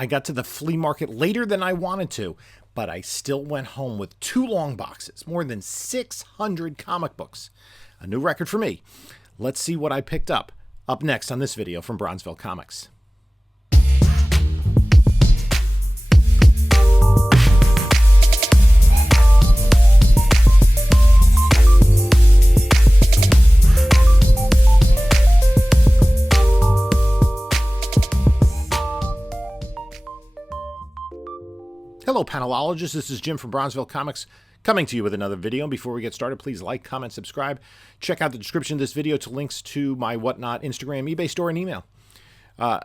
I got to the flea market later than I wanted to, but I still went home with 2 long boxes, more than 600 comic books. A new record for me. Let's see what I picked up next on this video from Bronzeville Comics. Hello, panelologists. This is Jim from Bronzeville Comics coming to you with another video. And before we get started, please like, comment, subscribe. Check out the description of this video to links to my Whatnot, Instagram, eBay store, and email.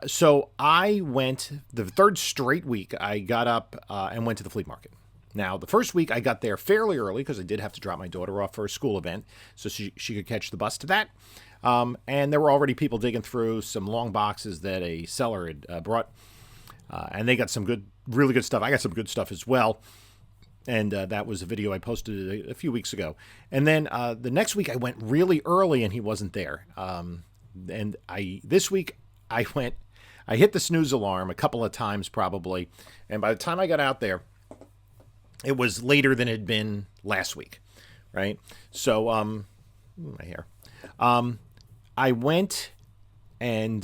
So I went, the third straight week, I got up and went to the flea market. Now, the first week I got there fairly early because I did have to drop my daughter off for a school event so she could catch the bus to that. And there were already people digging through some long boxes that a seller had brought. And they got some really good stuff. I got some good stuff as well. And that was a video I posted a few weeks ago. And then the next week I went really early and he wasn't there. And this week I hit the snooze alarm a couple of times probably. And by the time I got out there, it was later than it had been last week. Right? So, my hair. I went and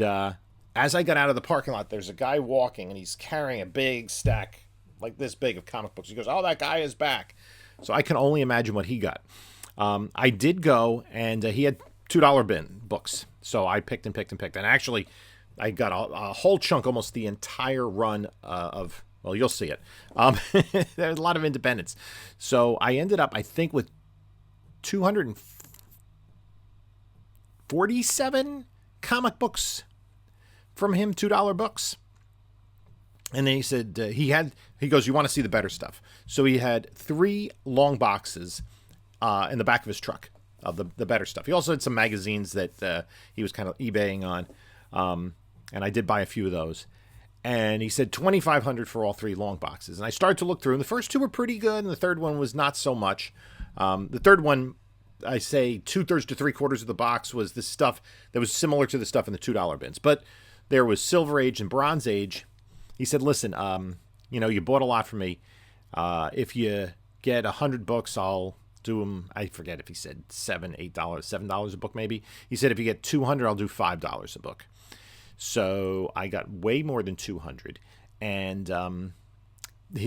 as I got out of the parking lot, there's a guy walking, and he's carrying a big stack, like this big, of comic books. He goes, "Oh, that guy is back." So I can only imagine what he got. I did go, and he had $2 bin books. So I picked and picked and picked. And actually, I got a whole chunk, almost the entire run of, well, you'll see it. There's a lot of independents. So I ended up, I think, with 247 comic books from him, $2 books. And then he said, he goes, "You want to see the better stuff?" So he had 3 long boxes in the back of his truck of the better stuff. He also had some magazines that he was kind of eBaying on. And I did buy a few of those. And he said $2,500 for all 3 long boxes. And I started to look through, and the first 2 were pretty good, and the third one was not so much. The third one, I say 2/3 to 3/4 of the box was this stuff that was similar to the stuff in the $2 bins. But there was Silver Age and Bronze Age. He said, "Listen, you bought a lot from me. If you get 100 books, I'll do them." I forget if he said $7, $8, $7 a book maybe. He said, "If you get 200, I'll do $5 a book." So I got way more than 200. And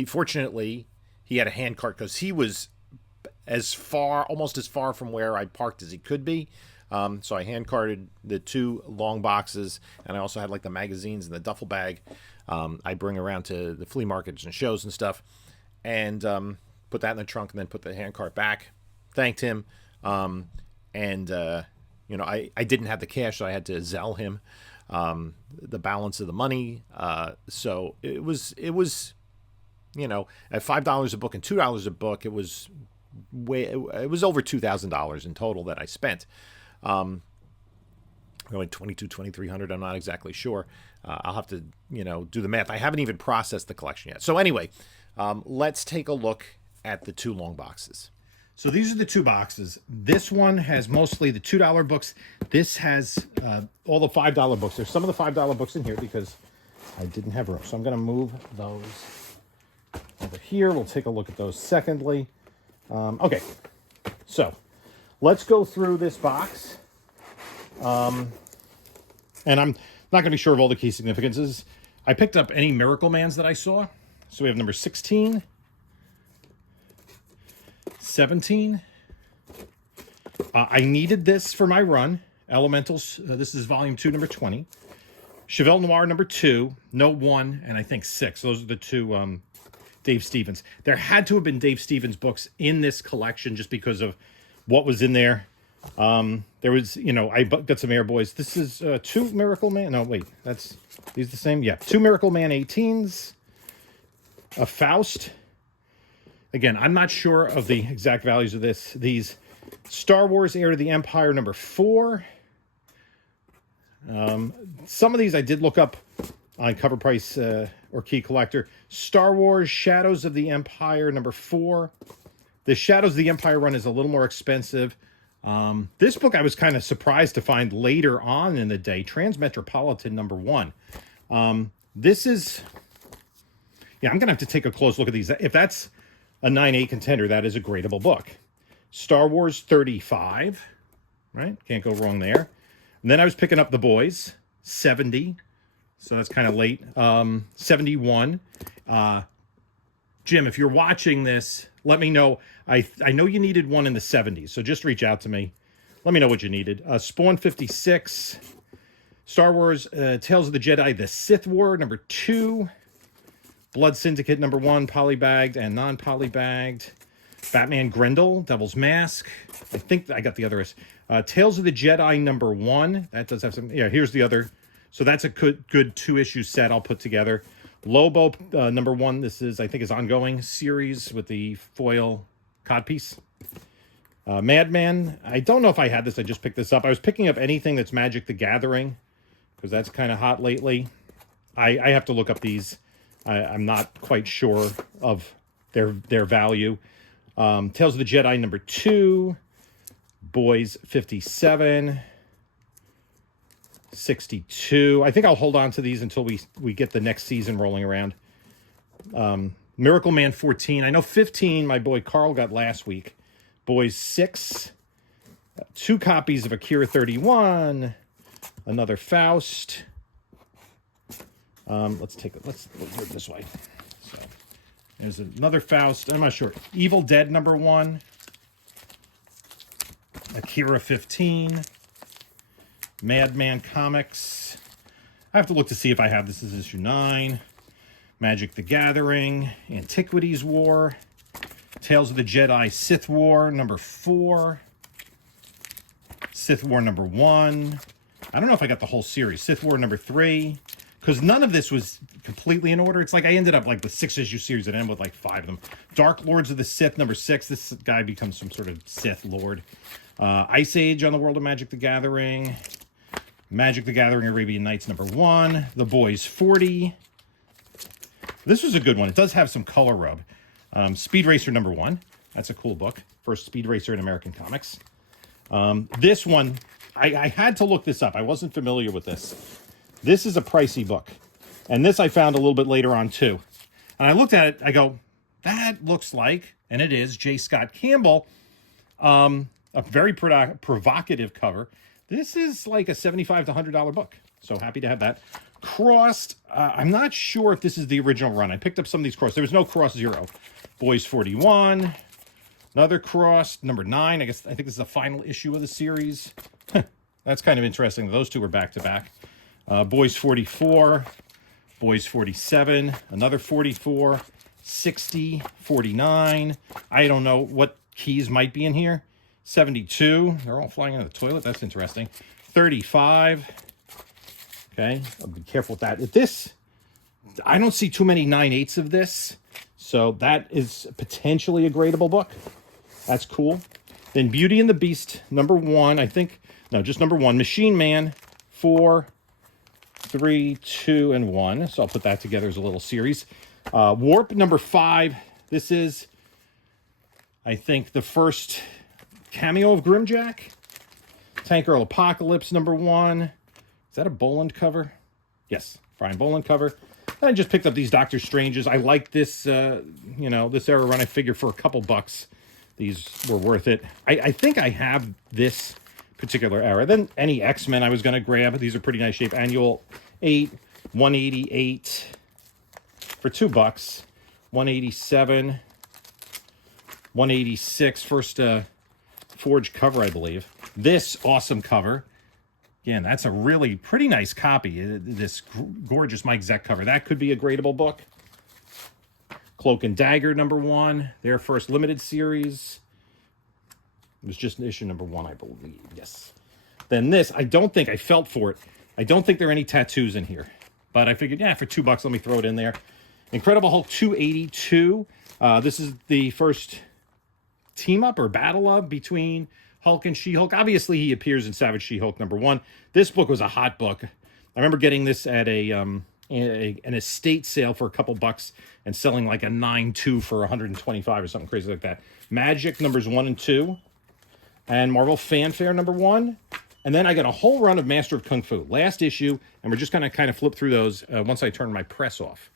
fortunately, he had a hand cart because he was almost as far from where I parked as he could be. So I hand carted the 2 long boxes, and I also had like the magazines in the duffel bag I bring around to the flea markets and shows and stuff, and put that in the trunk, and then put the hand cart back. Thanked him, and I didn't have the cash, so I had to Zelle him the balance of the money. So it was at $5 a book and $2 a book, it was over $2,000 in total that I spent. Like $2,300. I'm not exactly sure. I'll have to, do the math. I haven't even processed the collection yet. So anyway, let's take a look at the 2 long boxes. So these are the 2 boxes. This one has mostly the $2 books. This has all the $5 books. There's some of the $5 books in here because I didn't have room. So I'm going to move those over here. We'll take a look at those secondly. Okay, so let's go through this box. And I'm not going to be sure of all the key significances. I picked up any Miracle Mans that I saw. So we have number 16, 17. I needed this for my run. Elementals, this is volume 2, number 20. Chevelle Noir, number 2, Note 1, and I think 6. Those are the 2 Dave Stevens. There had to have been Dave Stevens books in this collection just because of what was in there. There was, I got some Airboys. This is 2 Miracle Man. No, wait, these the same? Yeah, 2 Miracle Man 18s. A Faust. Again, I'm not sure of the exact values of these. Star Wars Heir to the Empire, number 4. Some of these I did look up on Cover Price or Key Collector. Star Wars Shadows of the Empire, number 4. The Shadows of the Empire run is a little more expensive. This book I was kind of surprised to find later on in the day. Transmetropolitan, number 1. This is Yeah, I'm going to have to take a close look at these. If that's a 9.8 contender, that is a gradable book. Star Wars 35, right? Can't go wrong there. And then I was picking up The Boys, 70. So that's kind of late. 71. Jim, if you're watching this, let me know. I know you needed one in the 70s, so just reach out to me. Let me know what you needed. Spawn 56. Star Wars Tales of the Jedi, The Sith War, number 2. Blood Syndicate, number 1, polybagged and non-polybagged. Batman Grendel, Devil's Mask. I think I got the others. Tales of the Jedi, number 1. That does have some... Yeah, here's the other. So that's a good 2-issue set I'll put together. Lobo, number 1. This is, I think, is ongoing series with the foil codpiece. Madman. I don't know if I had this. I just picked this up. I was picking up anything that's Magic the Gathering, because that's kind of hot lately. I have to look up these. I'm not quite sure of their value. Tales of the Jedi, number 2. Boys, 57. 62. I think I'll hold on to these until we get the next season rolling around. Miracle Man 14. I know 15 my boy Carl got last week. Boys 6. 2 copies of Akira 31. Another Faust. Let's do it this way. So there's another Faust. I'm not sure. Evil Dead number 1. Akira 15. Madman Comics. I have to look to see if I have this. This is issue 9. Magic the Gathering. Antiquities War. Tales of the Jedi Sith War number 4. Sith War number 1. I don't know if I got the whole series. Sith War number 3. Because none of this was completely in order. It's like I ended up like the 6-issue series and ended with like 5 of them. Dark Lords of the Sith number 6. This guy becomes some sort of Sith Lord. Ice Age on the World of Magic the Gathering. Magic the Gathering Arabian Nights number 1. The Boys 40. This was a good one. It does have some color rub. Speed Racer number 1. That's a cool book. First Speed Racer in American comics. This one, I had to look this up. I wasn't familiar with this. This is a pricey book. And this I found a little bit later on too. And I looked at it, I go, that looks like, and it is, J. Scott Campbell. A very provocative cover. This is like a $75 to $100 book. So happy to have that. Crossed, I'm not sure if this is the original run. I picked up some of these crossed. There was no Cross 0. Boys 41. Another Crossed, number 9. I think this is the final issue of the series. That's kind of interesting. Those two were back-to-back. Boys 44. Boys 47. Another 44. 60. 49. I don't know what keys might be in here. 72. They're all flying into the toilet. That's interesting. 35. Okay, I'll be careful with that. With this, I don't see too many 9/8 of this. So that is potentially a gradable book. That's cool. Then Beauty and the Beast, number 1. I think, no, just number 1. Machine Man, 4, 3, 2, and 1. So I'll put that together as a little series. Warp, number 5. This is, I think, the first cameo of Grimjack. Tank Girl Apocalypse, number 1. Is that a Boland cover? Yes, Brian Boland cover. And I just picked up these Doctor Stranges. I like this, this era run. I figured for a couple bucks, these were worth it. I think I have this particular era. Then any X-Men I was going to grab. These are pretty nice shape. Annual 8, 188 for $2. 187, 186. First Forge cover, I believe. This awesome cover. Again, that's a really pretty nice copy. This gorgeous Mike Zeck cover. That could be a gradable book. Cloak and Dagger, number 1. Their first limited series. It was just issue number 1, I believe. Yes. Then this, I don't think, I felt for it. I don't think there are any tattoos in here. But I figured, yeah, for $2, let me throw it in there. Incredible Hulk 282. This is the first team-up or battle-up between Hulk and She-Hulk. Obviously, he appears in Savage She-Hulk number 1. This book was a hot book. I remember getting this at an estate sale for a couple bucks and selling like a 9.2 for 125 or something crazy like that. Magic numbers 1 and 2. And Marvel Fanfare number 1. And then I got a whole run of Master of Kung Fu. Last issue, and we're just going to kind of flip through those once I turn my press off.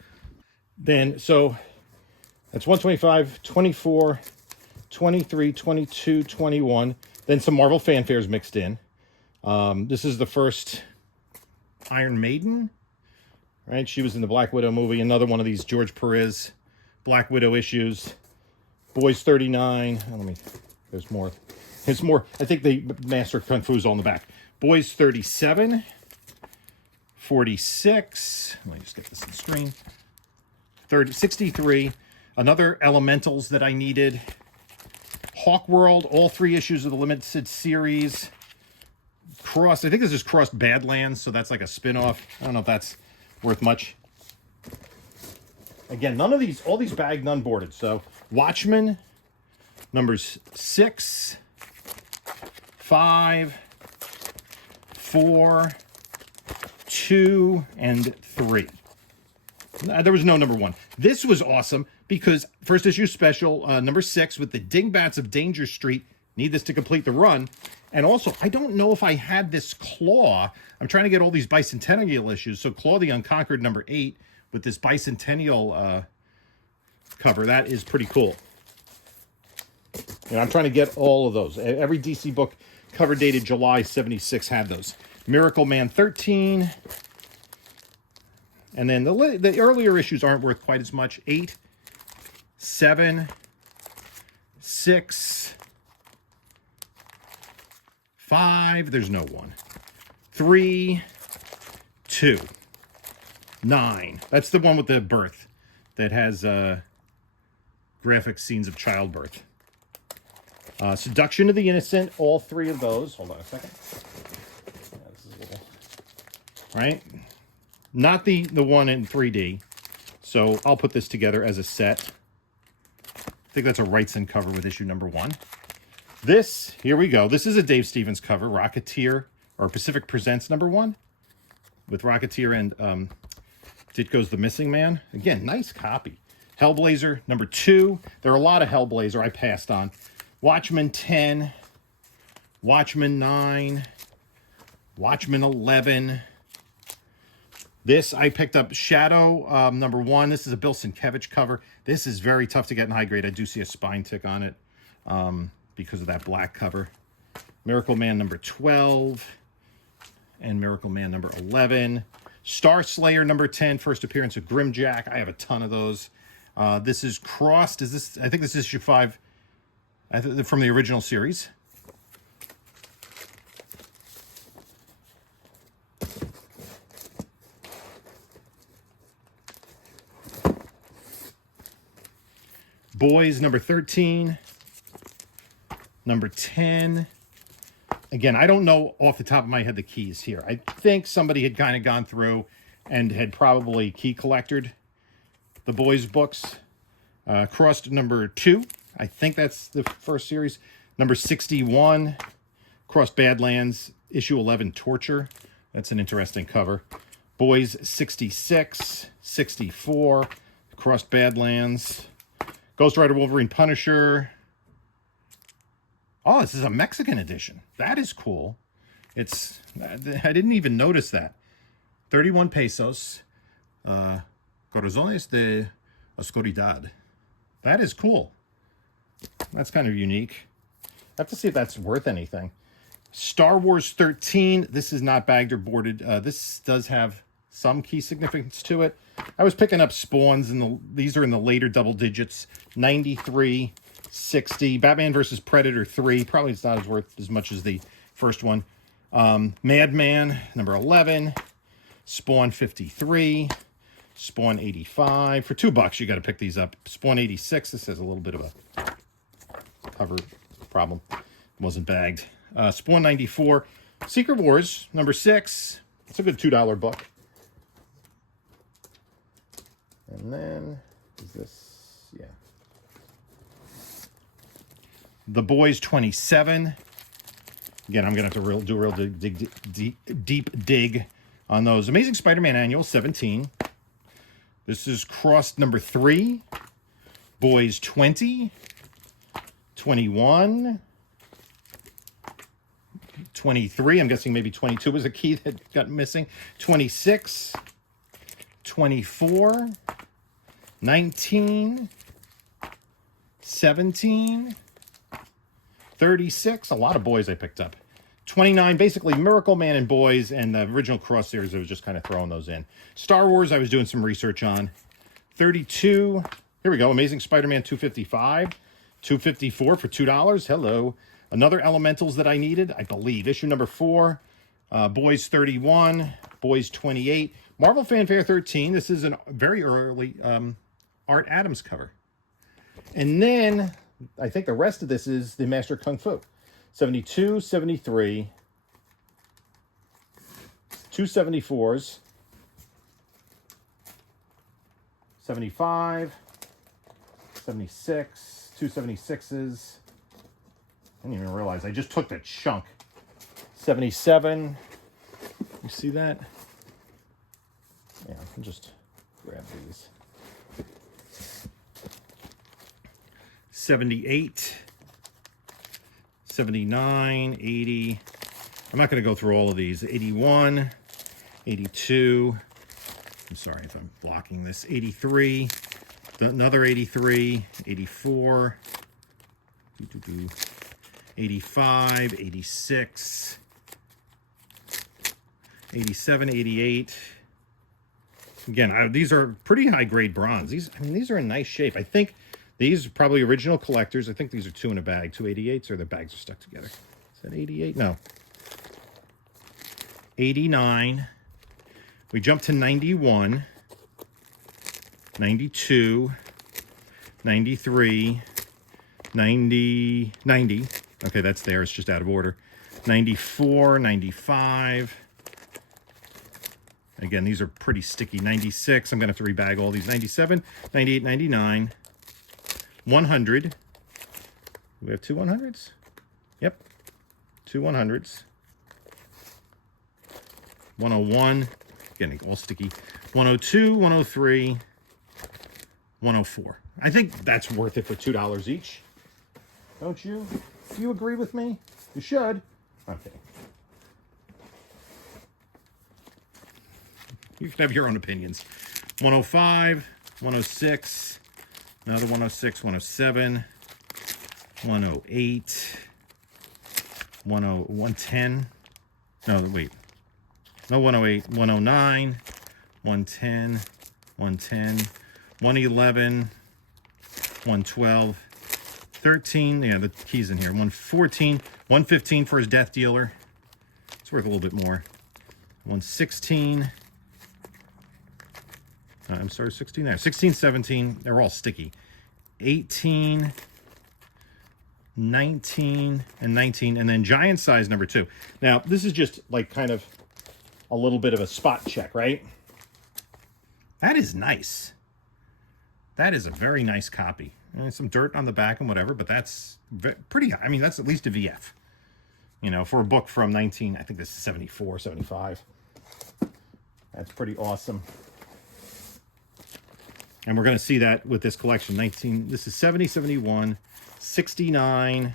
Then, so that's 125, 24, 23, 22, 21. Then some Marvel fanfares mixed in. This is the first Iron Maiden, right? She was in the Black Widow movie. Another one of these George Perez Black Widow issues. Boys 39. Oh, there's more. There's more. I think the Master Kung Fu's on the back. Boys 37. 46. Let me just get this on the screen. 63. Another Elementals that I needed. Hawk World, all 3 issues of the limited series. I think this is Cross Badlands, so that's like a spin-off. I don't know if that's worth much. Again, none of these, all these bagged, none boarded. So Watchmen, numbers 6, 5, 4, 2, and 3. There was no number 1. This was awesome because first issue special, number 6 with the Dingbats of Danger Street. Need this to complete the run. And also, I don't know if I had this Claw. I'm trying to get all these bicentennial issues. So Claw the Unconquered number 8 with this bicentennial cover. That is pretty cool. And I'm trying to get all of those. Every DC book cover dated July 76 had those. Miracle Man 13. And then the earlier issues aren't worth quite as much. 8, 7, 6, 5, there's no 1. 3, 2, 9. That's the one with the birth that has graphic scenes of childbirth. Seduction of the Innocent, all 3 of those. Hold on a second. Yeah, this is a little... Right? Not the one in 3D. So I'll put this together as a set. I think that's a Wrightson cover with issue number 1. This, here we go. This is a Dave Stevens cover, Rocketeer, or Pacific Presents number 1, with Rocketeer and Ditko's The Missing Man. Again, nice copy. Hellblazer number 2. There are a lot of Hellblazer I passed on. Watchmen 10, Watchmen 9, Watchmen 11. This, I picked up Shadow number 1. This is a Bill Sienkiewicz cover. This is very tough to get in high grade. I do see a spine tick on it. Because of that black cover. Miracle Man number 12 and Miracle Man number 11. Star Slayer number 10, first appearance of Grimjack. I have a ton of those. This is Crossed. I think this is issue 5 from the original series. Boys number 13. Number 10. Again, I don't know off the top of my head the keys here. I think somebody had kind of gone through and had probably key collected the boys' books. Crossed number 2. I think that's the first series. Number 61. Crossed Badlands, issue 11, Torture. That's an interesting cover. Boys 66, 64. Crossed Badlands. Ghost Rider, Wolverine, Punisher. Oh, this is a Mexican edition. That is cool. I didn't even notice that. 31 pesos. Corazones de Oscuridad. That is cool. That's kind of unique. I have to see if that's worth anything. Star Wars 13. This is not bagged or boarded. This does have some key significance to it. I was picking up Spawns, and these are in the later double digits. 93. 60. Batman versus Predator 3. Probably it's not as worth as much as the first one. Madman number 11. Spawn 53. Spawn 85. For $2, you got to pick these up. Spawn 86. This has a little bit of a cover problem. It wasn't bagged. Spawn 94. Secret Wars number 6. It's a good $2 book. And then is this? Yeah. The Boys 27. Again, I'm going to have to do a real deep dig on those. Amazing Spider-Man Annual 17. This is Crossed number 3. Boys 20. 21. 23. I'm guessing maybe 22 was a key that got missing. 26. 24. 19, 17, 36. A lot of boys I picked up. 29, basically Miracle Man and Boys, and the original Cross series, I was just kind of throwing those in. Star Wars, I was doing some research on. 32, here we go, Amazing Spider-Man 255, 254 for $2. Hello. Another Elementals that I needed, I believe. Issue number 4, Boys 31, Boys 28. Marvel Fanfare 13, this is a very early Art Adams cover. And then, I think the rest of this is the Master Kung Fu. 72, 73, 274s, 75, 76, 276s. I didn't even realize I just took that chunk. 77. You see that? Yeah, I'll just grab these. 78. 79, 80. I'm not going to go through all of these. 81, 82. I'm sorry if I'm blocking this. 83, another 83, 84, 85, 86, 87, 88. Again, these are pretty high grade bronze. These are in nice shape. I think these are probably original collectors. I think these are 2 in a bag. 288s, or the bags are stuck together. Is that 88? No. 89. We jump to 91. 92. 93. 90. Okay, that's there. It's just out of order. 94. 95. Again, these are pretty sticky. 96. I'm going to have to rebag all these. 97. 98. 99. 100. Do we have 2 100s? Yep. 2 100s. 101. Getting all sticky. 102, 103, 104. I think that's worth it for $2 each. Don't you? Do you agree with me? You should. I'm kidding. You can have your own opinions. 105, 106. Another 106, 107, 108, 110. No, wait. No, 108, 109, 110, 110, 111, 112, 13. Yeah, the key's in here. 114, 115 for his Death Dealer. It's worth a little bit more. 116. I'm sorry, 16 there. 16, 17, they're all sticky. 18, 19, and 19, and then giant size number 2. Now, this is just like kind of a little bit of a spot check, right? That is nice. That is a very nice copy. And some dirt on the back and whatever, but that's pretty, I mean, that's at least a VF. You know, for a book from I think this is 74, 75. That's pretty awesome. And we're going to see that with this collection. This is 70, 71, 69.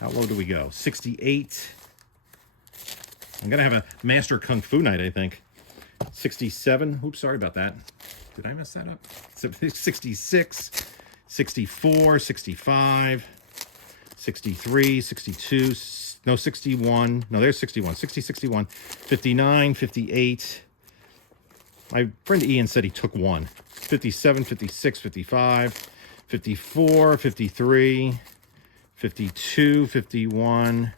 How low do we go? 68. I'm going to have a Master Kung Fu night, I think. 67. Oops, sorry about that. Did I mess that up? 66, 64, 65, 63, 62. No, 61. No, there's 61. 60, 61, 59, 58. My friend Ian said he took 1. 57, 56, 55, 54, 53, 52, 51,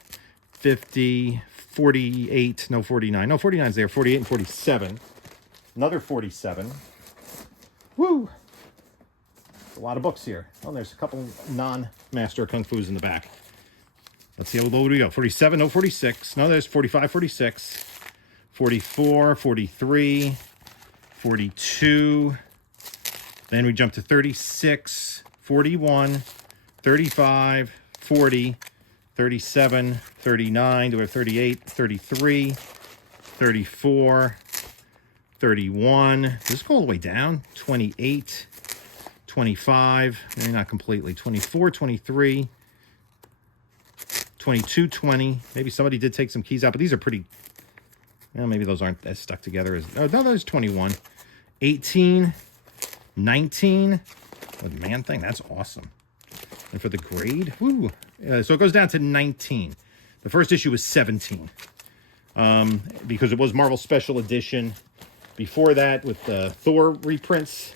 50, 48, no, 49. No, 49's there. 48 and 47. Another 47. Woo! A lot of books here. Oh, there's a couple non-Master Kung Fu's in the back. Let's see how low we go. 47, no, 46. No, there's 45, 46, 44, 43, 42. Then we jump to 36, 41, 35, 40, 37, 39. Do we have 38, 33, 34, 31. Does this go all the way down? 28, 25. Maybe not completely. 24, 23, 22, 20. Maybe somebody did take some keys out, but these are pretty... Well, maybe those aren't as stuck together as... Oh, no, there's 21. 18, 19. Oh, the man thing, that's awesome. And for the grade, woo. So it goes down to 19. The first issue was 17. Because it was Marvel Special Edition. Before that, with the Thor reprints.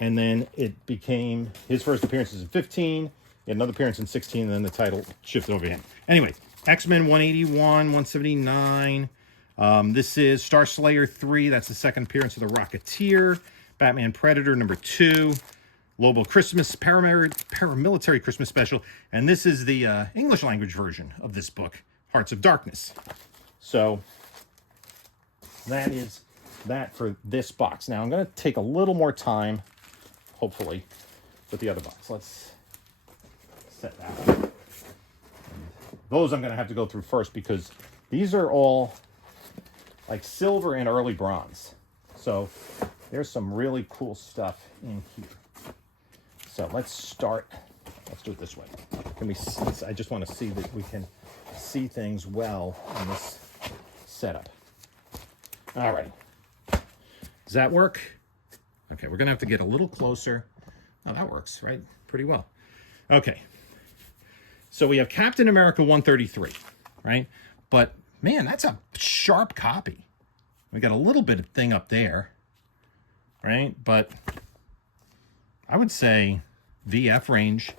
And then it became his first appearances in 15. He had another appearance in 16, and then the title shifted over to him. Anyway, X-Men 181, 179. This is Star Slayer 3. That's the second appearance of the Rocketeer. Batman Predator number 2. Lobo Christmas, paramilitary Christmas special. And this is the English language version of this book, Hearts of Darkness. So that is that for this box. Now I'm going to take a little more time, hopefully, with the other box. Let's set that up. And those I'm going to have to go through first because these are all like silver and early bronze. So there's some really cool stuff in here. So let's start. Let's do it this way. Can we? I just want to see that we can see things well in this setup. All right. Does that work? Okay, we're going to have to get a little closer. Oh, that works, right? Pretty well. Okay. So we have Captain America 133, right? But, man, that's a sharp copy. We got a little bit of thing up there, right? But I would say VF range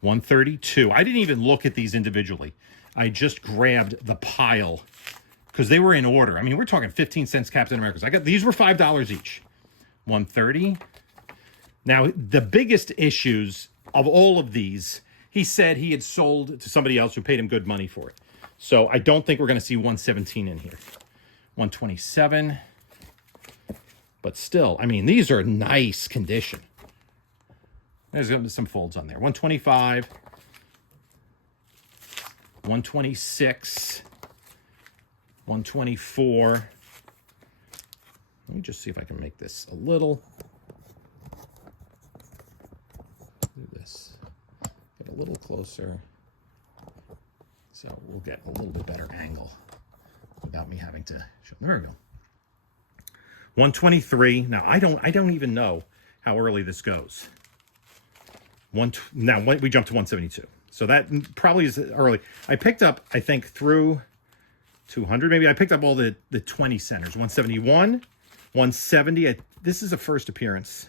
132. I didn't even look at these individually. I just grabbed the pile because they were in order. I mean, we're talking 15 cents Captain Americas. These were $5 each. 130. Now, the biggest issues of all of these, he said he had sold to somebody else who paid him good money for it. So I don't think we're going to see 117 in here. 127. But still, I mean, these are nice condition. There's going to be some folds on there. 125. 126. 124. Let me just see if I can make this a little. Do this. Get a little closer. So we'll get a little bit better angle without me having to show. There we go. 123. Now I don't even know how early this goes. Now we jump to 172. So that probably is early. I picked up, I think, through 200 maybe. I picked up all the 20 centers. 171, 170. This is a first appearance.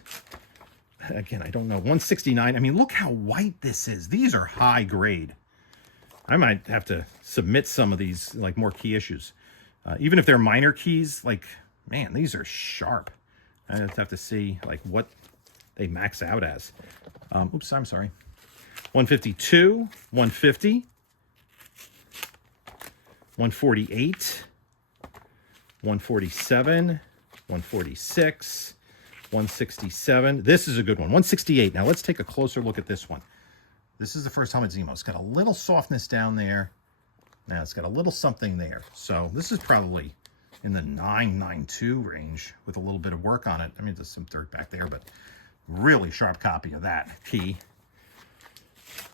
Again, I don't know. 169. I mean, look how white this is. These are high grade. I might have to submit some of these, like, more key issues. Even if they're minor keys, like, man, these are sharp. I have to see, like, what they max out as. Oops, I'm sorry. 152, 150, 148, 147, 146, 167. This is a good one. 168. Now let's take a closer look at this one. This is the first Helmut Zemo. It's got a little softness down there. Now it's got a little something there. So this is probably in the 992 range with a little bit of work on it. I mean, there's some dirt back there, but really sharp copy of that key.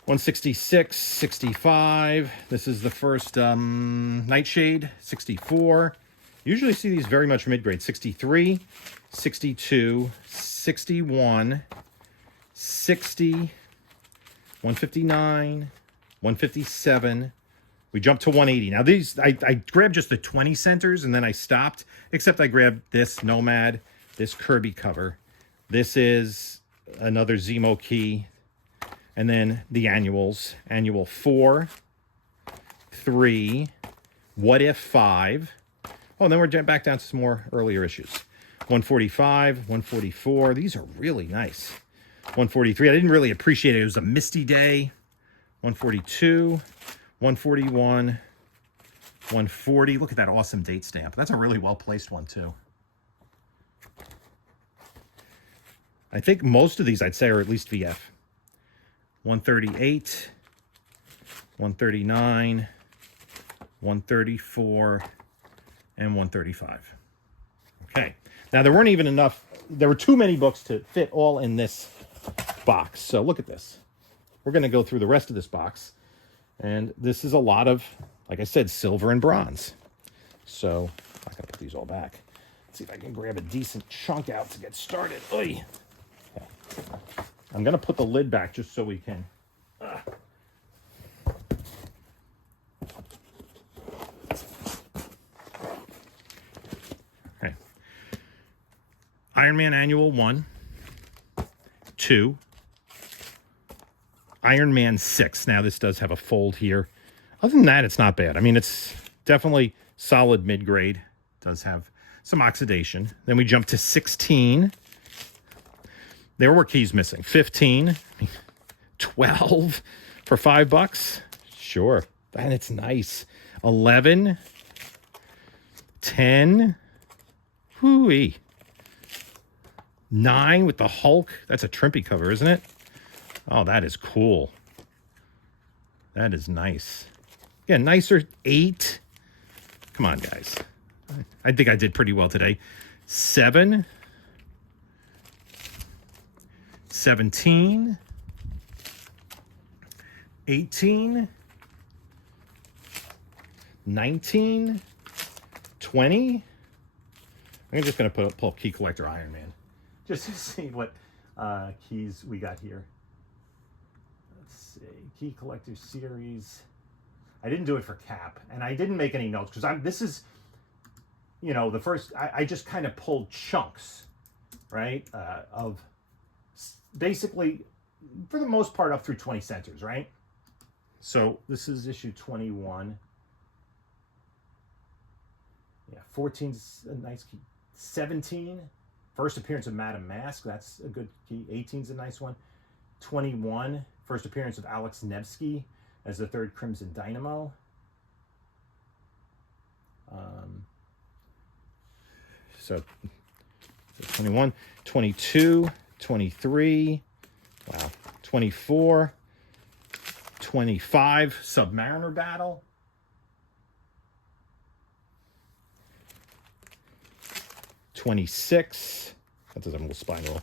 166, 65. This is the first Nightshade. 64. Usually see these very much mid-grade. 63, 62, 61, 60, 159, 157. We jumped to 180. Now these, I grabbed just the 20 centers and then I stopped, except I grabbed this Nomad, this Kirby cover. This is another Zemo key. And then the annuals. Annual 4, 3, What If 5. Oh, and then we're back down to some more earlier issues. 145, 144. These are really nice. 143. I didn't really appreciate it. It was a misty day. 142, 141, 140. Look at that awesome date stamp. That's a really well-placed one, too. I think most of these, I'd say, are at least VF. 138, 139, 134, and 135. Okay. Now, there weren't even enough. There were too many books to fit all in this box. So look at this. We're going to go through the rest of this box. And this is a lot of, like I said, silver and bronze. So I'm going to put these all back. Let's see if I can grab a decent chunk out to get started. Oy. I'm going to put the lid back just so we can... Okay. Iron Man Annual 1, 2, Iron Man 6. Now, this does have a fold here. Other than that, it's not bad. I mean, it's definitely solid mid-grade. Does have some oxidation. Then we jump to 16. There were keys missing. 15. 12 for $5. Sure. And it's nice. 11. 10. Hooey. 9 with the Hulk. That's a Trimpy cover, isn't it? Oh, that is cool. That is nice. Yeah, nicer. 8. Come on, guys. I think I did pretty well today. 7. 17. 18. 19. 20. I'm just going to pull up Key Collector Iron Man. Just to see what keys we got here. Let's see. Key Collector Series. I didn't do it for Cap, and I didn't make any notes because this is, you know, the first. I just kind of pulled chunks, right, of basically, for the most part, up through 20 centers, right? So this is issue 21. Yeah, 14's a nice key. 17, first appearance of Madame Mask. That's a good key. 18's a nice one. 21, first appearance of Alex Nevsky as the third Crimson Dynamo. So 21, 22, 23, wow, 24, 25, Submariner Battle. 26, that doesn't have a little spine roll.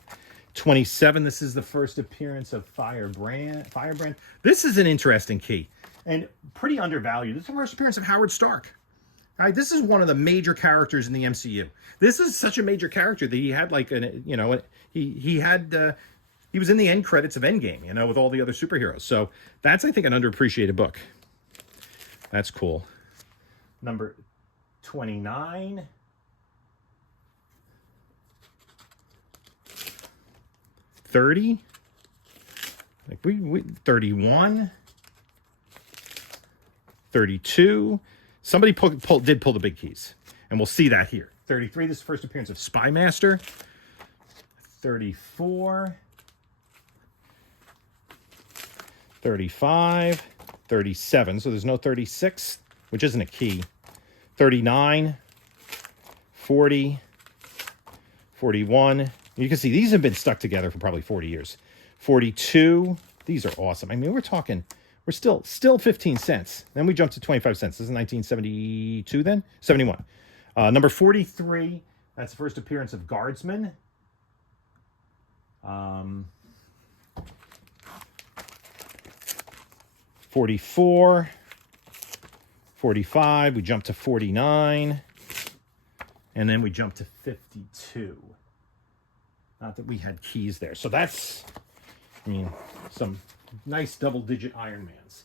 27, this is the first appearance of Firebrand. This is an interesting key and pretty undervalued. This is the first appearance of Howard Stark. All right, this is one of the major characters in the MCU. This is such a major character that he had like an, you know, he was in the end credits of Endgame, you know, with all the other superheroes. So that's, I think, an underappreciated book. That's cool. Number 29. 30. Like we 31. 32. Somebody did pull the big keys, and we'll see that here. 33, this is the first appearance of Spy Master. 34. 35. 37, so there's no 36, which isn't a key. 39. 40. 41. You can see these have been stuck together for probably 40 years. 42. These are awesome. I mean, we're still 15 cents. Then we jump to 25 cents. This is 1972 then? 71. Number 43. That's the first appearance of Guardsman. 44. 45. We jump to 49. And then we jump to 52. Not that we had keys there. So that's, I mean, some nice double-digit Iron Mans.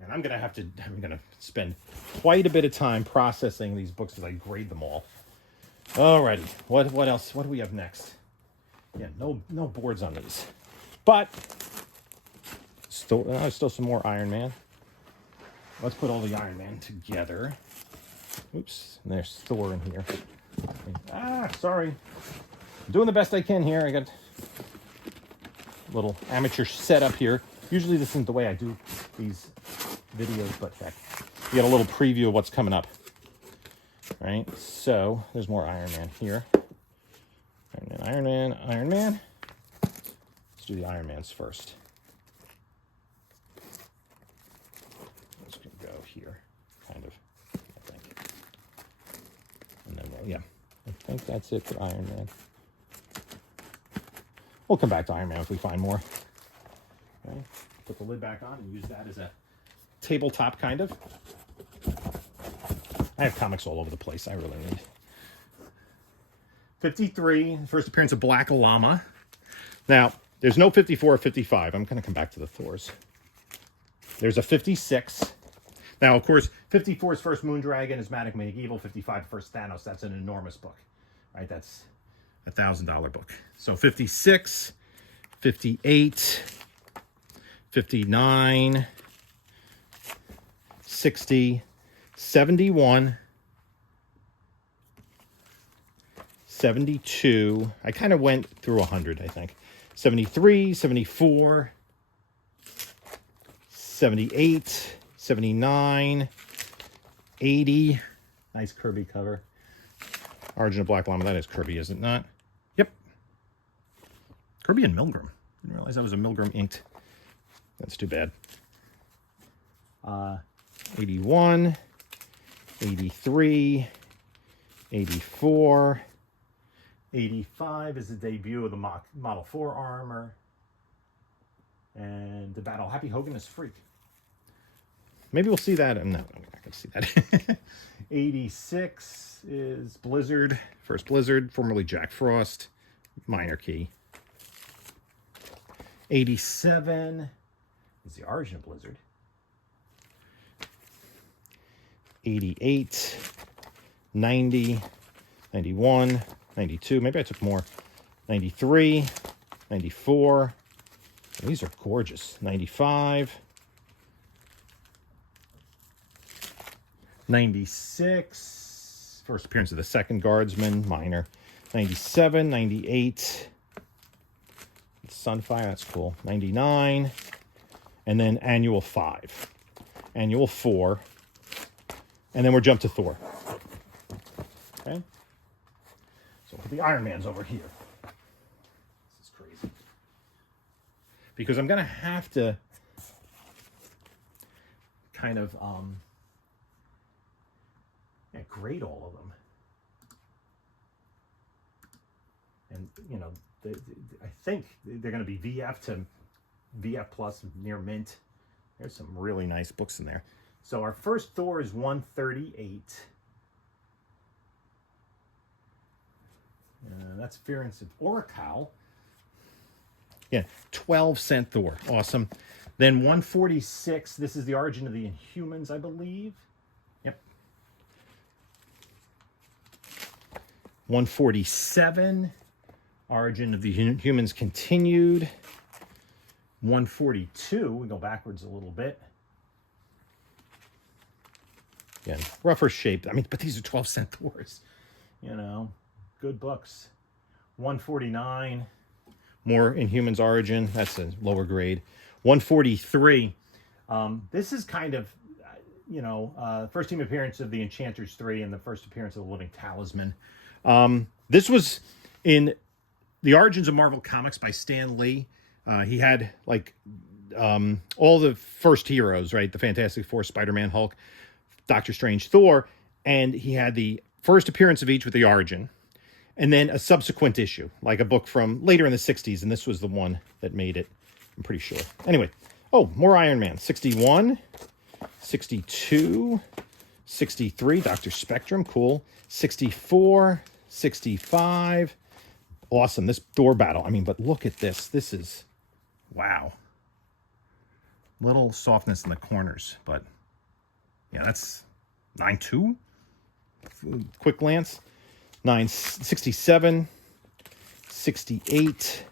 And I'm going to spend quite a bit of time processing these books as I grade them all. Alrighty. What else? What do we have next? Yeah, no boards on these. But still some more Iron Man. Let's put all the Iron Man together. Oops. And there's Thor in here. Sorry. I'm doing the best I can here. I got a little amateur setup here. Usually this isn't the way I do these videos, but heck, you get a little preview of what's coming up. Right? So there's more Iron Man here. Iron Man. Let's do the Iron Mans first. Let's go here, kind of, I think. And then, yeah, I think that's it for Iron Man. We'll come back to Iron Man if we find more. Okay. Put the lid back on and use that as a tabletop, kind of. I have comics all over the place. I really need. 53, first appearance of Black Llama. Now, There's no 54 or 55. I'm going to come back to the Thors. There's a 56. Now, of course, 54's First Moondragon is Manic Make Evil. 55 First Thanos. That's an enormous book, right? That's a $1,000 book. So 56, 58, 59, 60, 71, 72. I kind of went through 100, I think. 73, 74, 78, 79, 80. Nice Kirby cover. Origin of Black Llama. That is Kirby, is it not? Yep. Kirby and Milgram. Didn't realize that was a Milgram inked. That's too bad. 81, 83, 84, 85 is the debut of the Model 4 armor. And the Battle Happy Hogan is Freak. Maybe we'll see that. No, I'm not going to see that. 86 is Blizzard. First Blizzard, formerly Jack Frost. Minor key. 87 is the Origin of Blizzard. 88, 90, 91, 92. Maybe I took more. 93, 94. These are gorgeous. 95. 96. First appearance of the Second Guardsman, minor. 97, 98. Sunfire, that's cool. 99. And then Annual 5. Annual 4. And then we're jumped to Thor. Okay? So put the Iron Man's over here. This is crazy. Because I'm going to have to kind of grade all of them. And, you know, I think they're going to be VF to VF plus near mint. There's some really nice books in there. So our first Thor is 138. That's Appearance of Oracle. Yeah, 12-cent Thor. Awesome. Then 146. This is the Origin of the Inhumans, I believe. Yep. 147. Origin of the Humans Continued. 142. We go backwards a little bit. Again, rougher shaped. I mean, but these are 12-cent Thors. You know, good books. 149. More Inhumans Origin. That's a lower grade. 143. This is kind of, you know, first team appearance of the Enchanters 3 and the first appearance of the Living Talisman. This was in the Origins of Marvel Comics by Stan Lee. He had, like, all the first heroes, right? The Fantastic Four, Spider-Man, Hulk, Doctor Strange, Thor, and he had the first appearance of each with the Origin, and then a subsequent issue, like a book from later in the 60s, and this was the one that made it, I'm pretty sure. Anyway, oh, more Iron Man. 61, 62, 63, Dr. Spectrum, cool. 64, 65, awesome. This Thor battle, I mean, but look at this. This is, wow. Little softness in the corners, but yeah, that's 9.2. Quick glance. 967, 68,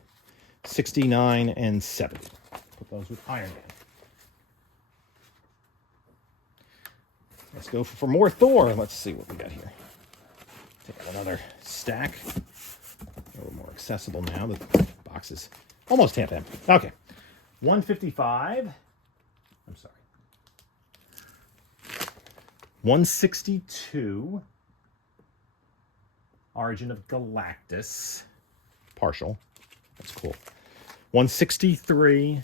69, and 70. Put those with Iron Man. Let's go for more Thor. Let's see what we got here. Take out another stack. A little more accessible now. The box is almost half empty. Okay. 155. I'm sorry. 162. Origin of Galactus. Partial. That's cool. 163.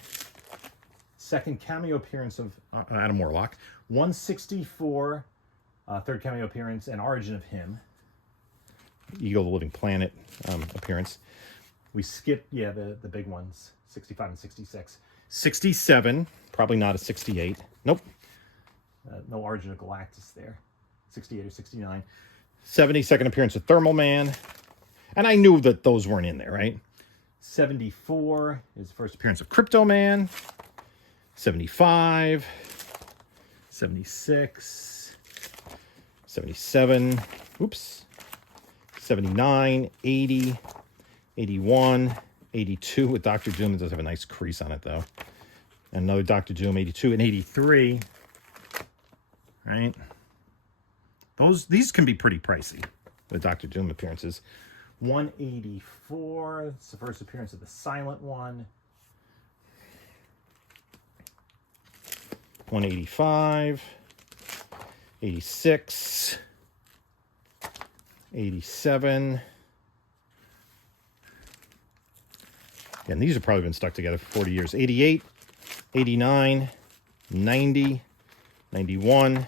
Second cameo appearance of Adam Warlock. 164. Third cameo appearance and origin of him. Eagle, the Living Planet appearance. We skipped, yeah, the big ones. 65 and 66. 67. Probably not a 68. Nope. No Origin of Galactus there. 68 or 69. 70, second appearance of Thermal Man. And I knew that those weren't in there, right? 74 is the first appearance of Crypto Man. 75, 76, 77, oops, 79, 80, 81, 82 with Dr. Doom. It does have a nice crease on it, though. Another Dr. Doom, 82 and 83. Right? These can be pretty pricey, the Dr. Doom appearances. 184. It's the first appearance of the Silent One. 185. 86. 87. And these have probably been stuck together for 40 years. 88. 89. 90. 91.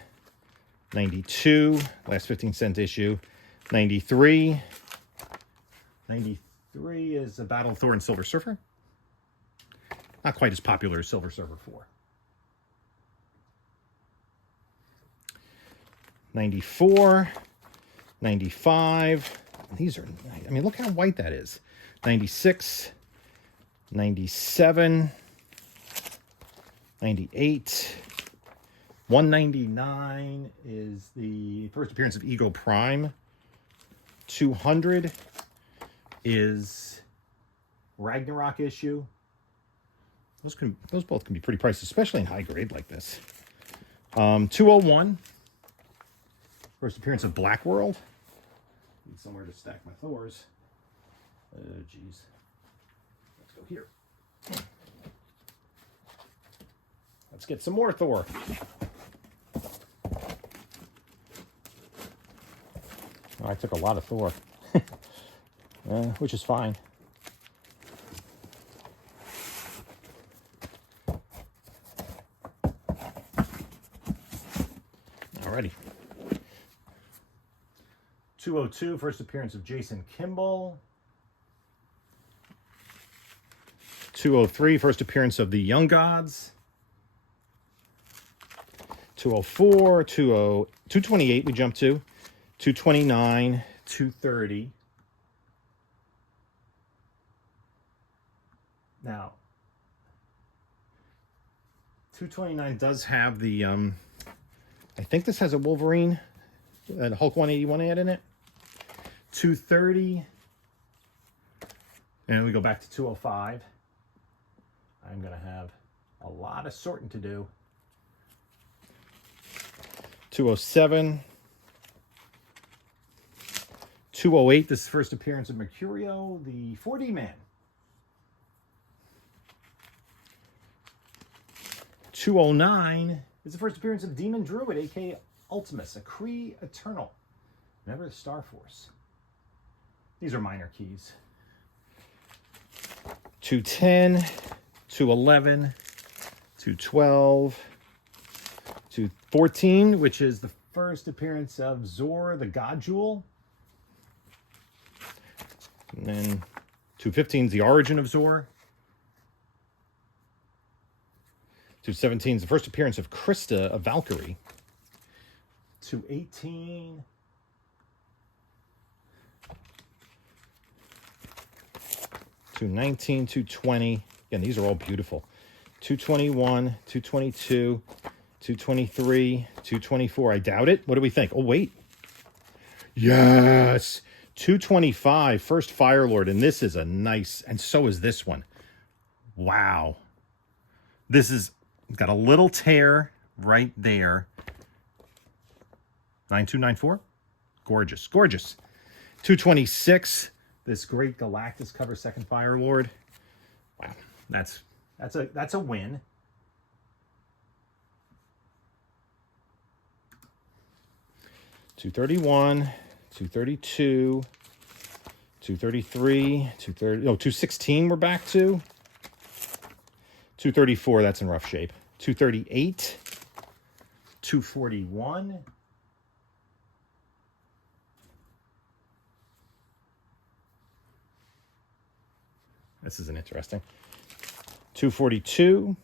92. Last 15-cent issue. 93. 93 is a Battle of Thor and Silver Surfer. Not quite as popular as Silver Surfer 4. 94, 95. These are, I mean, look how white that is. 96, 97, 98. 199 is the first appearance of Ego Prime. 200 is Ragnarok issue. Those both can be pretty pricey, especially in high grade like this. 201, first appearance of Black World. Need somewhere to stack my Thors. Oh, geez. Let's go here. Let's get some more Thor. Oh, I took a lot of Thor, which is fine. Alrighty. 202, first appearance of Jason Kimball. 203, first appearance of the Young Gods. 204, 228 we jumped to. 229, 230. Now, 229 does have the, I think this has a Wolverine, a Hulk 181 ad in it. 230. And then we go back to 205. I'm going to have a lot of sorting to do. 207. 208, this is the first appearance of Mercurio, the 4D Man. 209 is the first appearance of Demon Druid, aka Ultimus, a Kree Eternal, member of the Star Force. These are minor keys. 210, 211, 212, 214, which is the first appearance of Zor, the God Jewel. And then 215 is the origin of Zor. 217 is the first appearance of Krista, a Valkyrie. 218. 219, 220. Again, these are all beautiful. 221, 222, 223, 224. I doubt it. What do we think? Oh, wait. Yes. 225, first Firelord, and this is a nice, and so is this one. Wow. This is got a little tear right there. 9294. Gorgeous, gorgeous. 226, this great Galactus cover, second Firelord. Wow, that's a win. 231, 232, 233, 216 we're back to. 234, that's in rough shape. 238, 241. This isn't interesting. 242,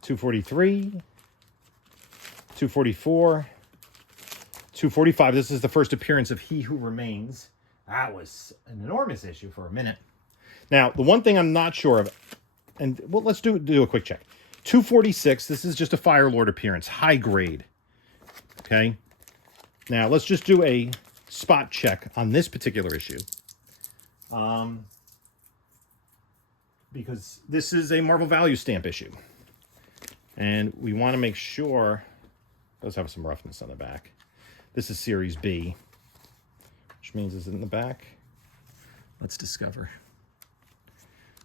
243, 244, 245. This is the first appearance of He Who Remains, That was an enormous issue for a minute. Now, the one thing I'm not sure of, and well, let's do a quick check. 246, this is just a Fire Lord appearance, high grade. Okay. Now, let's just do a spot check on this particular issue. Because this is a Marvel Value Stamp issue. And we want to make sure, it does have some roughness on the back. This is Series B, which means it's in the back. Let's discover.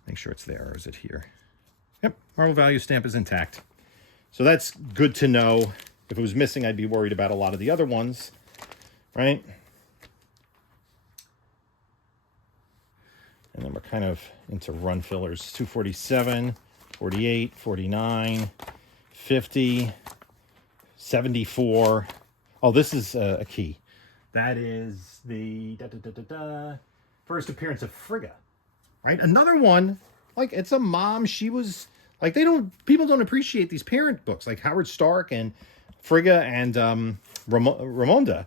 Make sure it's there, or is it here? Yep, Marvel Value Stamp is intact. So that's good to know. If it was missing, I'd be worried about a lot of the other ones, right? And then we're kind of into run fillers. 247, 48, 49, 50, 74. Oh, this is a key. That is the first appearance of Frigga, right? Another one, like, it's a mom. She was, like, people don't appreciate these parent books, like Howard Stark and Frigga and Ramonda,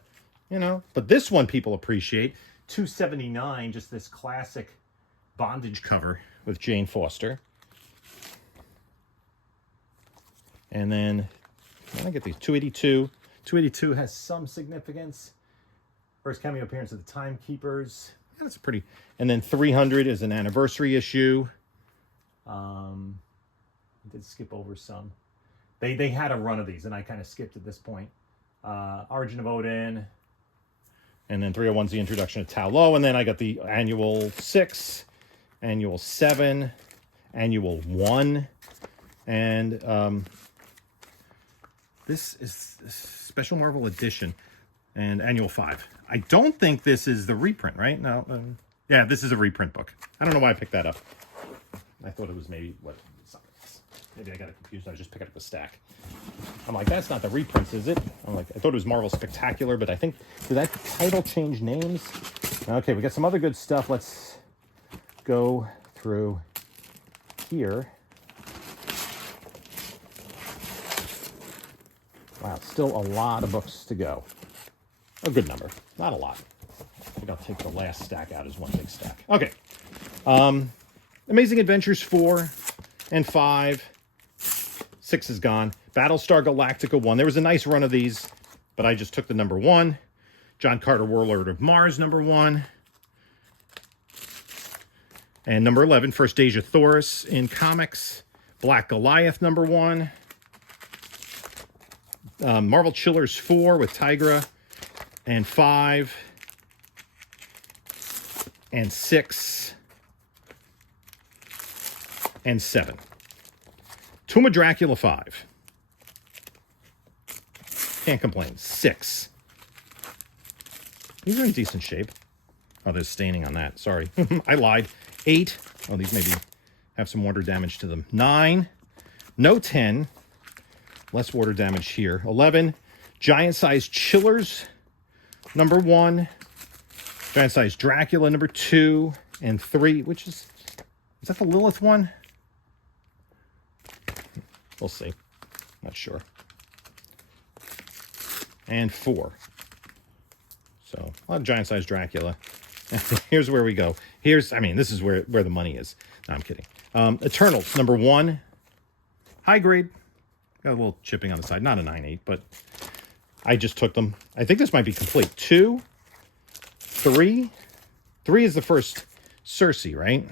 you know. But this one people appreciate. 279, just this classic bondage cover with Jane Foster. And then, I get these, 282. 282 has some significance. First cameo appearance of the Timekeepers. That's pretty. And then 300 is an anniversary issue. I did skip over some. They had a run of these, and I kind of skipped at this point. Origin of Odin. And then 301's the introduction of Tao Lo. And then I got the Annual 6, Annual 7, Annual 1. And this is a Special Marvel Edition and Annual 5. I don't think this is the reprint, right? No. Yeah, this is a reprint book. I don't know why I picked that up. I thought it was maybe maybe I got it confused. I was just picking up a stack. I'm like, that's not the reprints, is it? I'm like, I thought it was Marvel Spectacular, but I think, did that title change names? Okay, we got some other good stuff. Let's go through here. Wow, still a lot of books to go. A good number, not a lot. I think I'll take the last stack out as one big stack. Okay. Amazing Adventures 4 and 5. 6 is gone. Battlestar Galactica 1. There was a nice run of these, but I just took the number 1. John Carter, Warlord of Mars, number 1. And number 11, First Age of Thoris in comics. Black Goliath, number 1. Marvel Chillers 4 with Tigra. And 5. And 6. And 7. Tomb of Dracula 5. Can't complain. 6. These are in decent shape. Oh, there's staining on that. Sorry. I lied. 8. Oh, these maybe have some water damage to them. 9. No 10. Less water damage here. 11. Giant-sized Chillers, number 1. Giant-sized Dracula, number 2. And 3, which is that the Lilith one? We'll see. Not sure. And 4. So, a lot of giant-sized Dracula. Here's where we go. This is where the money is. No, I'm kidding. Eternals, number 1. High grade. Got a little chipping on the side. Not a 9/8, but I just took them. I think this might be complete. 2, 3. 3 is the first Cersei, right?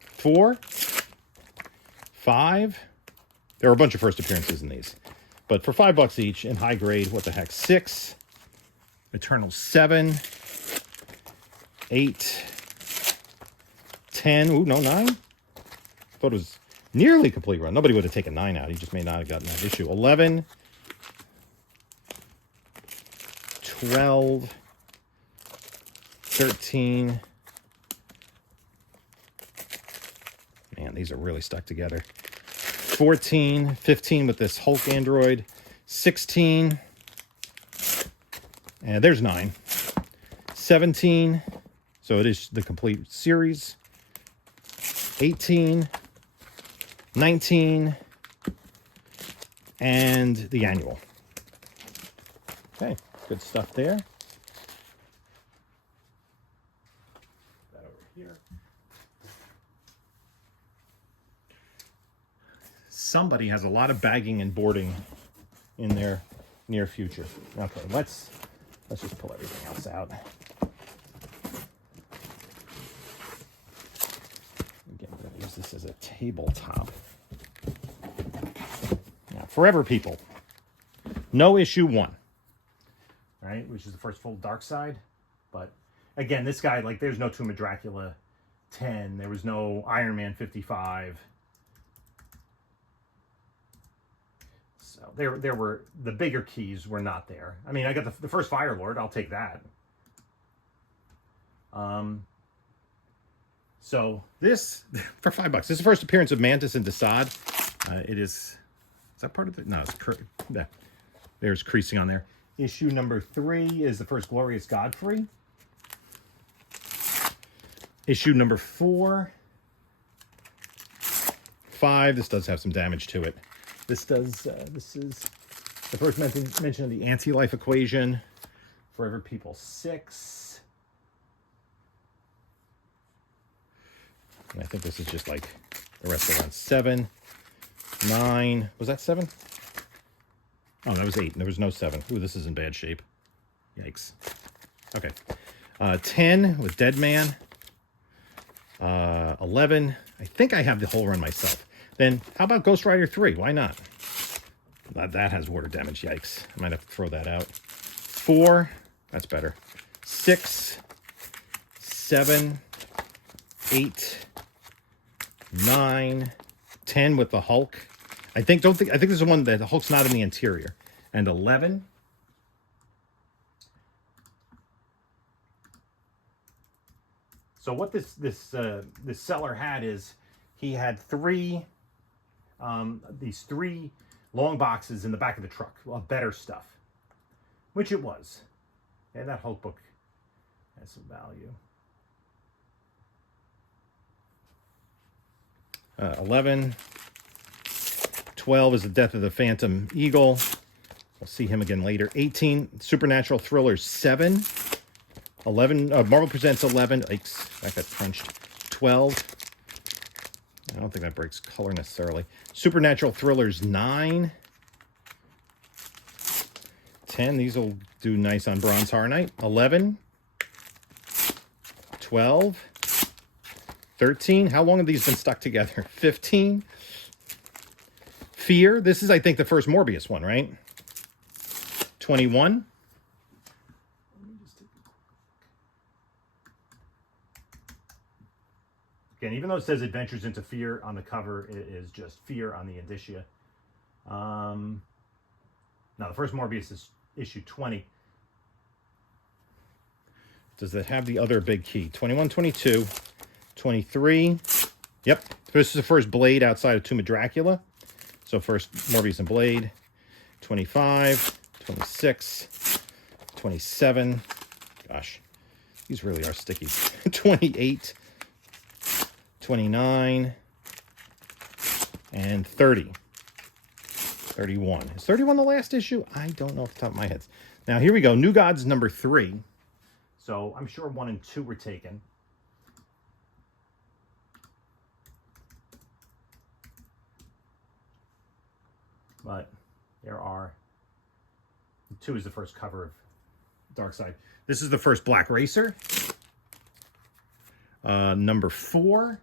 4. 5. There are a bunch of first appearances in these. But for $5 each in high grade, what the heck? 6. Eternals 7. 8. 10. Ooh, no, 9. Thought it was nearly complete run. Nobody would have taken 9 out. He just may not have gotten that issue. 11. 12. 13. Man, these are really stuck together. 14. 15 with this Hulk android. 16. And there's 9. 17. So it is the complete series. 18. 19. And the annual. Okay, good stuff there. here. Somebody has a lot of bagging and boarding in their near future. Okay, let's just pull everything else out. Again, we're going to use this as a tabletop. Now, Forever People. No issue 1. Right, which is the first full Dark Side. But again, this guy, like, there's no Tomb of Dracula 10. There was no Iron Man 55. So there were, the bigger keys were not there. I mean, I got the first Fire Lord. I'll take that. So this, for $5, this is the first appearance of Mantis and Desaad. It is that part of it? No, there's creasing on there. Issue number 3 is the first Glorious Godfrey. Issue number 4. 5, this does have some damage to it. This is the first mention of the anti-life equation. Forever People 6. And I think this is just like the rest of the run. 7, 9. Was that 7? Oh, that was 8. There was no 7. Ooh, this is in bad shape. Yikes. Okay. 10 with Dead Man. 11. I think I have the whole run myself. Then, how about Ghost Rider 3? Why not? That has water damage. Yikes. I might have to throw that out. 4. That's better. 6. 7. 8. 9. 10 with the Hulk. I think this is the one that the Hulk's not in the interior. And 11. So what this seller had is he had these three long boxes in the back of the truck of better stuff, which it was. And that Hulk book has some value. 11. 12 is the Death of the Phantom Eagle. We'll see him again later. 18, Supernatural Thrillers 7. 11, Marvel Presents 11. Yikes, that got crunched. 12. I don't think that breaks color necessarily. Supernatural Thrillers 9. 10, these will do nice on Bronze Horror Night. 11. 12. 13, how long have these been stuck together? 15. Fear, this is, I think, the first Morbius one, right? 21. Again, even though it says Adventures into Fear on the cover, it is just Fear on the indicia. Now, the first Morbius is issue 20. Does that have the other big key? 21, 22, 23. Yep, this is the first Blade outside of Tomb of Dracula. So first Morbius and Blade. 25, 26, 27. Gosh, these really are sticky. 28, 29, and 30. 31. Is 31 the last issue? I don't know off the top of my head. Now, here we go. New Gods number 3. So I'm sure 1 and 2 were taken. But there are... 2 is the first cover of Dark Side. This is the first Black Racer. Number 4.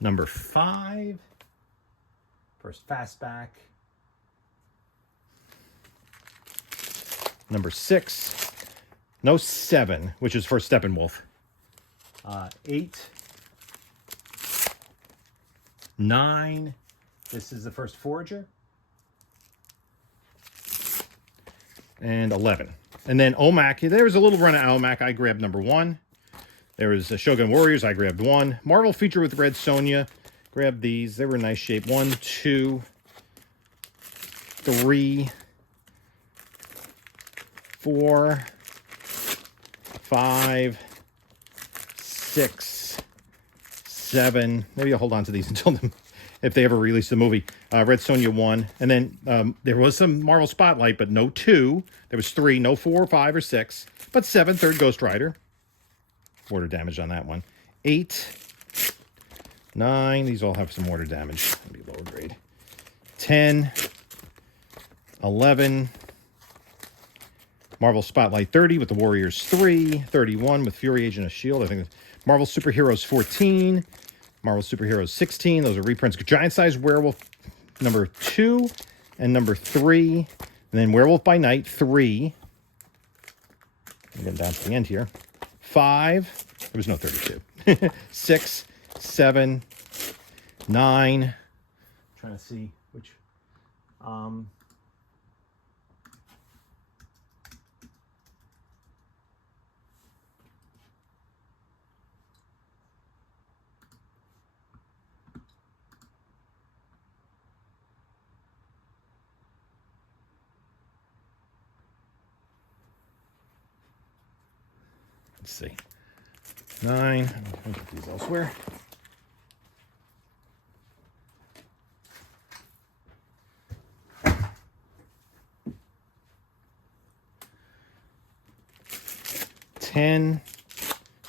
Number 5. First Fastback. Number 6. No, 7, which is first Steppenwolf. 8. 9. This is the first Forager. And 11. And then OMAC. There was a little run of OMAC. I grabbed number 1. There was Shogun Warriors. I grabbed 1. Marvel feature with Red Sonja. Grabbed these. They were in nice shape. 1, 2, 3, 4, 5, 6, 7. Maybe I'll hold on to these until if they ever release the movie. Red Sonja 1. And then there was some Marvel Spotlight, but no 2. There was 3, no 4, 5, or 6. But 7, third Ghost Rider. Water damage on that one. 8, 9. These all have some water damage. Maybe lower grade. 10, 11. Marvel Spotlight 30 with the Warriors 3. 31 with Fury Agent of S.H.I.E.L.D. I think Marvel Superheroes 14. Marvel Superheroes 16. Those are reprints. Giant Size Werewolf number 2 and number 3. And then Werewolf by Night 3. I'm getting down to the end here. 5. There was no 32. 6, 7, 9. Trying to see which. Let's see. 9. I'm going to put these elsewhere. $10,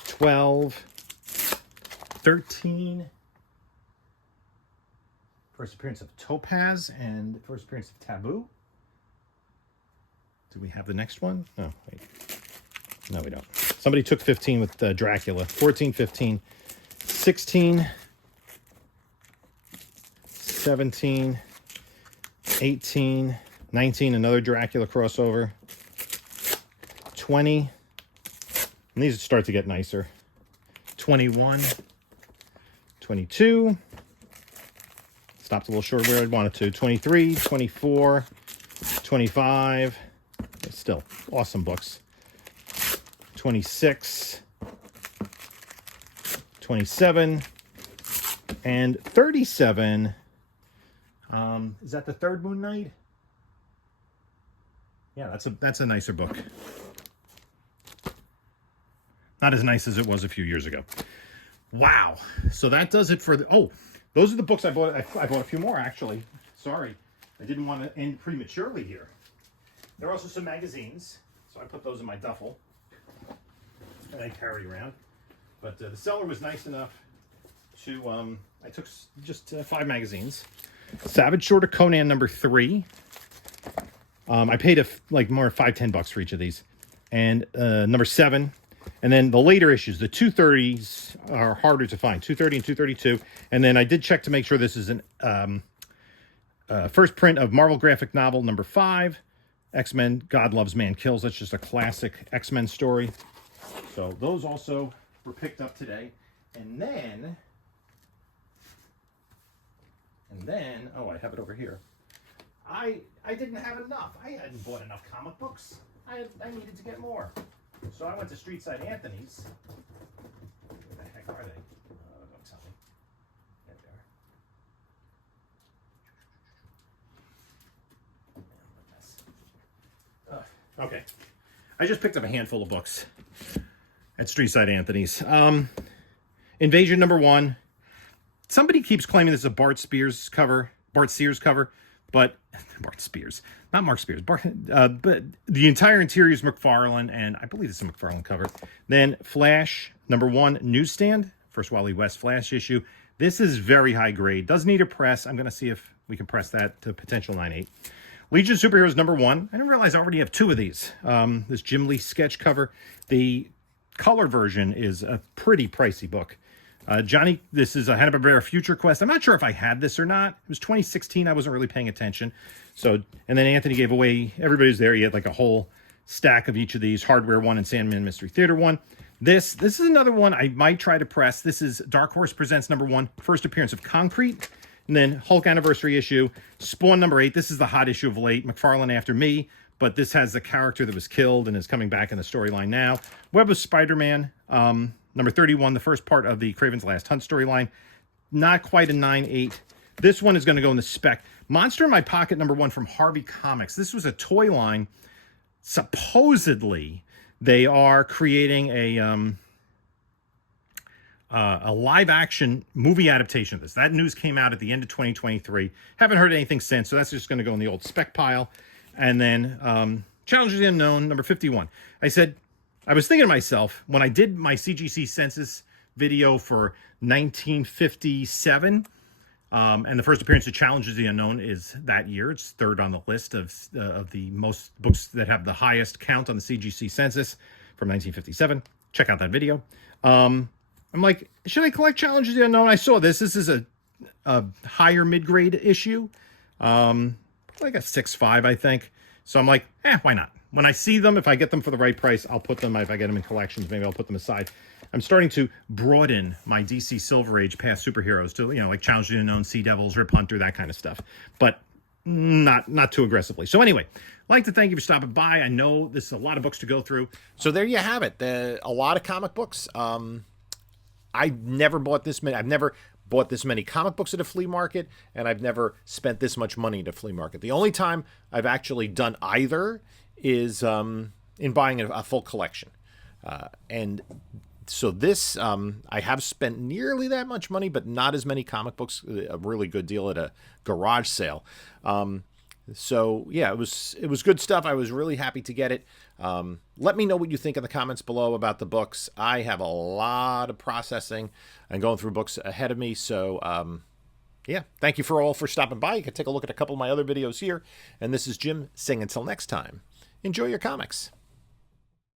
12, 13. First appearance of Topaz and first appearance of Taboo. Do we have the next one? No, wait. No, we don't. Somebody took 15 with Dracula. 14, 15, 16, 17, 18, 19, another Dracula crossover. 20. And these start to get nicer. 21, 22. Stopped a little short where I wanted to. 23, 24, 25. Still awesome books. 26, 27, and 37. Is that the third Moon Knight? Yeah, that's a nicer book. Not as nice as it was a few years ago. Wow. So that does it for the... Oh, those are the books I bought. I bought a few more, actually. Sorry. I didn't want to end prematurely here. There are also some magazines. So I put those in my duffel that I carry around. But the seller was nice enough to... I took just 5 magazines. Savage Sword of Conan number 3. I paid more $5-10 for each of these. And number 7... And then the later issues, the 230s are harder to find, 230 and 232. And then I did check to make sure this is an first print of Marvel graphic novel number 5, X-Men, God Loves, Man Kills. That's just a classic X-Men story. So those also were picked up today. And then, oh, I have it over here. I didn't have enough. I hadn't bought enough comic books. I needed to get more. So I went to Streetside Anthony's. Where the heck are they? Don't tell me. There they are. Okay. I just picked up a handful of books at Streetside Anthony's. Invasion number 1. Somebody keeps claiming this is a Bart Sears cover, but Bart Spears, not Mark Spears. But the entire interior is McFarlane, and I believe it's a McFarlane cover. Then Flash number 1 newsstand, first Wally West Flash issue. This is very high grade. Does need a press. I'm going to see if we can press that to potential 9.8. Legion of Superheroes number 1. I didn't realize I already have 2 of these. This Jim Lee sketch cover. The color version is a pretty pricey book. Johnny, this is a Hanna-Barbera Future Quest. I'm not sure if I had this or not. It was 2016. I wasn't really paying attention. So, and then Anthony gave away, everybody's there. He had like a whole stack of each of these. Hardware 1 and Sandman Mystery Theater 1. This is another one I might try to press. This is Dark Horse Presents number 1. First appearance of Concrete. And then Hulk Anniversary issue. Spawn number 8. This is the hot issue of late. McFarlane After Me. But this has the character that was killed and is coming back in the storyline now. Web of Spider-Man. Number 31, the first part of the Kraven's Last Hunt storyline. Not quite a 9.8. This one is going to go in the spec. Monster in My Pocket, number 1 from Harvey Comics. This was a toy line. Supposedly, they are creating a live-action movie adaptation of this. That news came out at the end of 2023. Haven't heard anything since, so that's just going to go in the old spec pile. And then Challenge of the Unknown, number 51. I was thinking to myself, when I did my CGC census video for 1957, and the first appearance of Challenge of the Unknown is that year. It's third on the list of the most books that have the highest count on the CGC census from 1957. Check out that video. I'm like, should I collect Challenge of the Unknown? I saw this. This is a higher mid-grade issue, like a 6.5, I think. So I'm like, why not? When I see them, if I get them for the right price, I'll put them. If I get them in collections, maybe I'll put them aside. I'm starting to broaden my DC Silver Age past superheroes to, like Challenge of the Unknown, Sea Devils, Rip Hunter, that kind of stuff. But not too aggressively. So anyway, I'd like to thank you for stopping by. I know this is a lot of books to go through. So there you have it. A lot of comic books. I've never bought this many. I've never bought this many comic books at a flea market, and I've never spent this much money at a flea market. The only time I've actually done either is in buying a full collection. And so this, I have spent nearly that much money, but not as many comic books. A really good deal at a garage sale. So yeah, it was good stuff. I was really happy to get it. Let me know what you think in the comments below about the books. I have a lot of processing and going through books ahead of me. So yeah, thank you for stopping by. You can take a look at a couple of my other videos here. And this is Jim saying until next time, enjoy your comics.